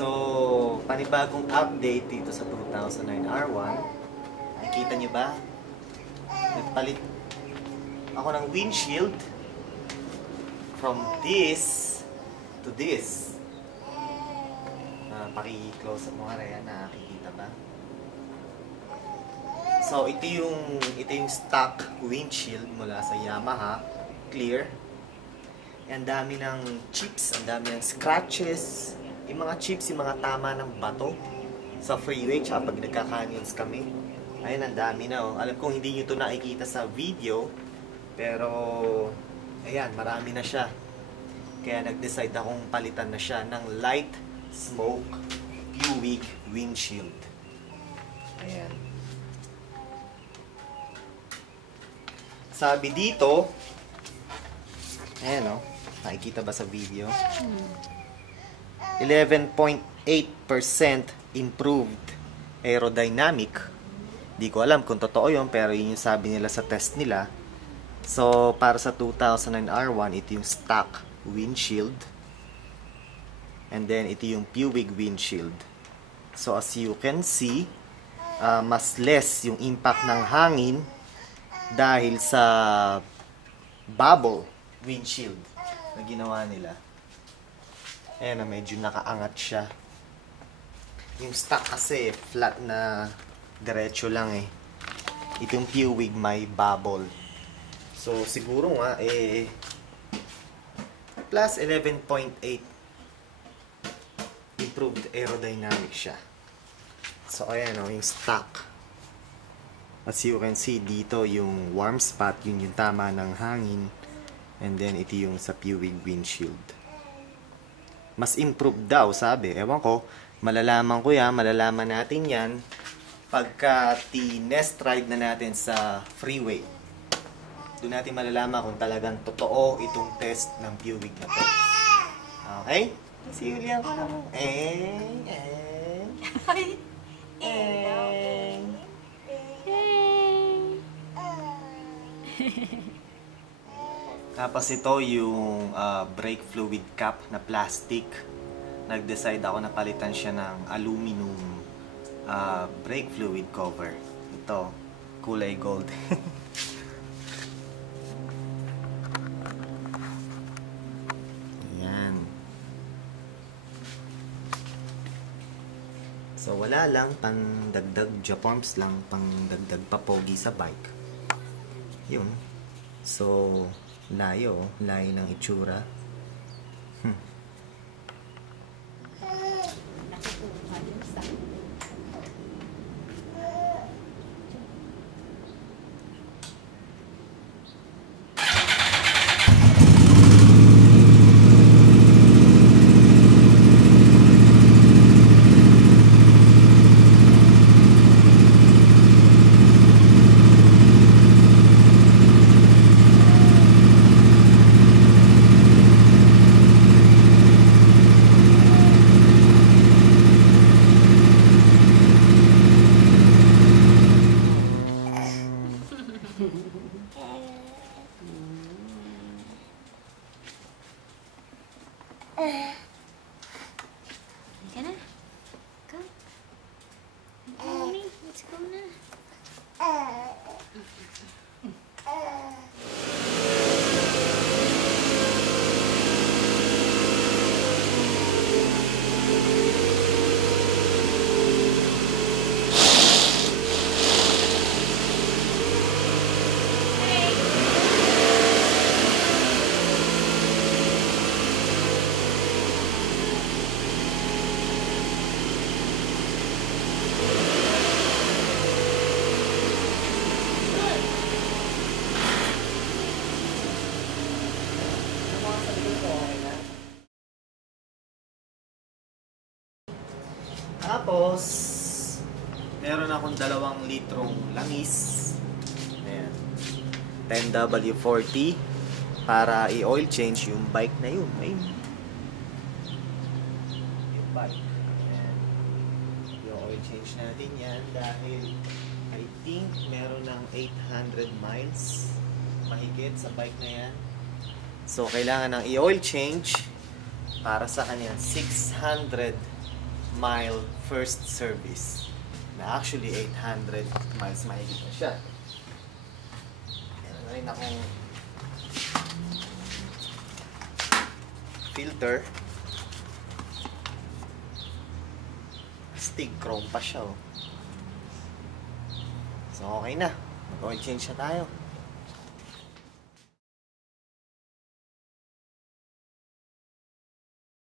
So, panibagong update dito sa 2009 R1. Nakikita niyo ba? Nagpalit ako ng windshield from this to this. Paki-close up mo nga rin, nakikita ba? So, ito yung stock windshield mula sa Yamaha, clear. Ang dami ng chips, ang dami ng scratches. Yung mga chips, yung mga tama ng bato sa freeway, tsaka pag nagka-canyons kami. Ayun, ang dami na oh. Alam kong hindi nyo ito nakikita sa video, pero ayan, marami na siya. Kaya nag-decide akong palitan na siya ng light smoke Buick windshield. Ayan. Sabi dito, ayan oh, nakikita ba sa video? 11.8% improved aerodynamic. Di ko alam kung totoo yun, pero yun yung sabi nila sa test nila. So, para sa 2009 R1, ito yung stock windshield. And then, ito yung Buick windshield. So, as you can see, mas less yung impact ng hangin dahil sa bubble windshield na ginawa nila. Ayan na, medyo nakaangat siya. Yung stock kasi, flat na diretso lang eh. Itong Buick may bubble. So, siguro nga, plus 11.8 improved aerodynamic siya. So, ayan o, yung stock. As you can see, dito yung warm spot, yun yung tama ng hangin. And then, ito yung sa Buick windshield. Mas improved daw, sabi. Ewan ko, malalaman ko yan, malalaman natin yan pagka tinest ride na natin sa freeway. Doon natin malalaman kung talagang totoo itong test ng Buick na to. Okay? Siulian ko naman. Tapos ito yung brake fluid cap na plastic. Nag-decide ako na palitan siya ng aluminum brake fluid cover. Ito, kulay gold. Ayan. So wala lang, pang dagdag Japons lang, pang dagdag papogi sa bike. Yun. So, layo ng itsura. Ka na. Come. Mommy, let's go na. Tapos, meron akong 2 litrong langis. Ayan. 10W40 para i-oil change yung bike na yun. Ayun. Yung bike. Ayan. Yung oil change natin yan dahil I think meron ng 800 miles mahigit sa bike na yan. So, kailangan ng i-oil change para sa kanya 600 mile first service na actually 800 miles mahigit na siya. Meron na rin akong filter. Stig chrome pa siya, oh. So okay na, mag-oil change na tayo.